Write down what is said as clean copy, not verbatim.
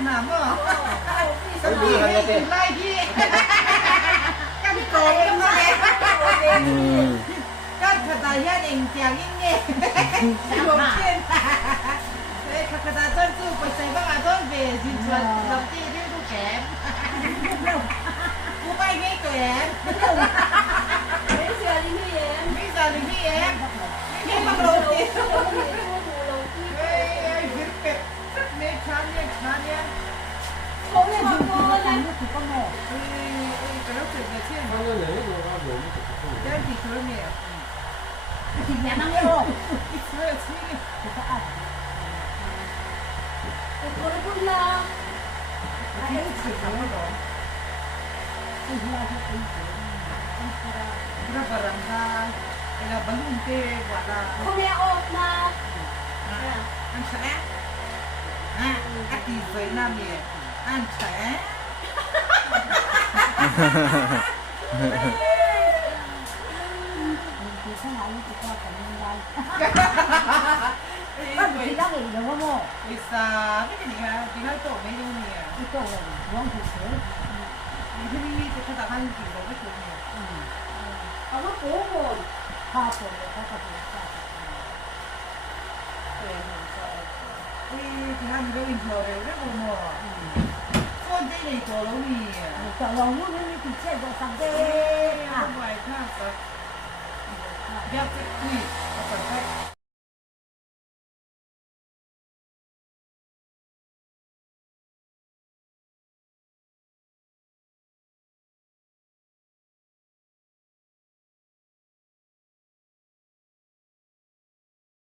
Nam à? Sao đi hay lại đi? Căn cột cái mà. Căn thật là gia đình chàng nghe. Đầu tiên. Thế thật là tôi cứ phải xây bằng là tôi về xin chuẩn đầu tiên đi tôi kém. Cô bay nghe kém. Bây giờ đi đi em. Nghe bằng đầu tiên. Mẹ chán nha. Không nghe bằng cô lên. Cái đó chuyện là chuyện. Nó lấy rồi nó đổ nó Cái gì thôi mẹ. Thì nhà nó nghe không? Ít thôi chứ. Cô nó cũng là Cái chuyện đó đó. Nó barang ra. Ela bangun te wala. không nghe ôm mà. Ăn sẽ. Ác gì với nam nhỉ? Ăn sẽ. Thì sao lại như cô còn như đây? Bắt thì đang nghỉ đúng không ạ? Vì sao? Cái gì hả? Thì nói tổ mấy đâu nhỉ? Cái tổ là uống thì sướng. Thì đi thì ta ăn gì rồi cái chuyện nhỉ? Ông có cố hồn. Họ tổ là có tập được sao? Thì ăn cái bình thường đấy rất là mò. Con đây này tổ lâu nhỉ? Tổ lâu lúc ấy thì chạy vào sang đây. Không phải khác. Dạ, cái gì? Phải